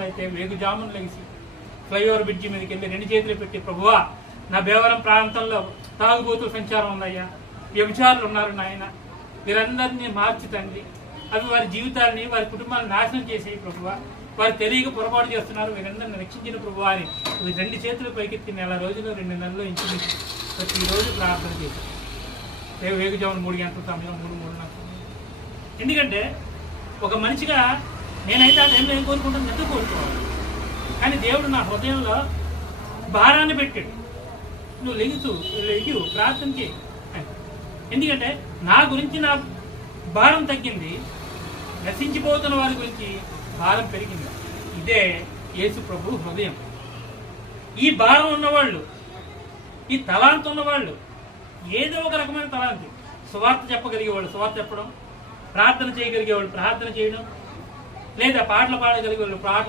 ప్రార్థనలు అయితే వేగుజామును లెగిసి ఫ్లైఓవర్ బ్రిడ్జి మీదకి వెళ్ళి 2 చేతులు పెట్టి, ప్రభువా నా భీమవరం ప్రాంతంలో తాగుబోతుల సంచారం ఉందయ్యా, వ్యభిచారులు ఉన్నారు నాయన, వీరందరినీ మార్చి తండ్రి, అవి వారి జీవితాలని వారి కుటుంబాలను నాశనం చేసేవి ప్రభువా, వారు తెలియక పొరపాటు చేస్తున్నారు, వీరందరిని రక్షించిన ప్రభువా అని 2 చేతులు పైకెత్తి 1 రోజులు 2 నెలలు ఇంచుమించు ప్రతిరోజు ప్రార్థన చేశారు. వేగుజామున 3 గంటల సమయం, 3:30. ఎందుకంటే ఒక మనిషిగా నేనైతే ఆ టైంలో ఏం కోరుకుంటాను, ఎంత కోరుకోవాలి, కానీ దేవుడు నా హృదయంలో భారాన్ని పెట్టాడు, నువ్వు లెగివు ప్రార్థన చేయి. ఎందుకంటే నా గురించి నా భారం తగ్గింది, నశించిపోతున్న వారి గురించి భారం పెరిగింది. ఇదే యేసు ప్రభు హృదయం. ఈ భారం ఉన్నవాళ్ళు, ఈ తలాంతు ఉన్నవాళ్ళు, ఏదో ఒక రకమైన తలాంతి, సువార్త చెప్పగలిగేవాళ్ళు సువార్త చెప్పడం, ప్రార్థన చేయగలిగేవాళ్ళు ప్రార్థన చేయడం, లేదా పాటలు పాడగలిగేవాళ్ళు పాటలు